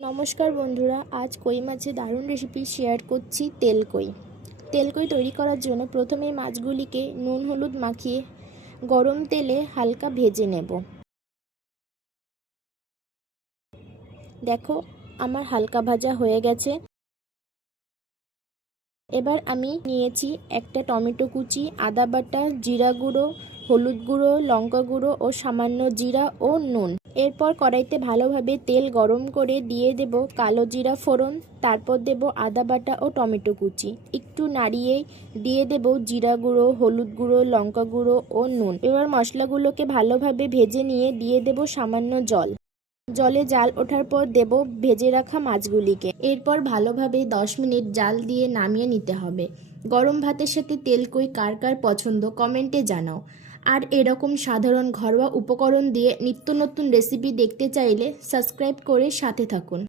নমস্কার বন্ধুরা, আজ কই মাছের দারুণ রেসিপি শেয়ার করছি। তেলকই তৈরি করার জন্য প্রথমে মাছগুলিকে নুন হলুদ মাখিয়ে গরম তেলে হালকা ভেজে নেব। দেখো, আমার হালকা ভাজা হয়ে গেছে। এবার আমি নিয়েছি একটা টমেটো কুচি, আদা বাটা, জিরা গুঁড়ো, হলুদ গুঁড়ো, লঙ্কা গুঁড়ো ও সামান্য জিরা ও নুন। এরপর কড়াইতে ভালোভাবে তেল গরম করে দিয়ে দেব কালো জিরা ফোড়ন, তারপর দেব আদা বাটা ও টমেটো কুচি। একটু নাড়িয়ে দিয়ে দেব জিরা গুঁড়ো, হলুদ গুঁড়ো, লঙ্কা গুঁড়ো ও নুন। এবার মশলাগুলোকে ভালোভাবে ভেজে নিয়ে দিয়ে দেব সামান্য জল। জলে জাল ওঠার পর দেব ভেজে রাখা মাছগুলিকে। এরপর ভালোভাবে 10 মিনিট জাল দিয়ে নামিয়ে নিতে হবে। গরম ভাতের সাথে তেলকই কার কার পছন্দ কমেন্টে জানাও। আর এরকম সাধারণ ঘরোয়া উপকরণ দিয়ে নিত্য নতুন রেসিপি দেখতে চাইলে সাবস্ক্রাইব করে সাথে থাকুন।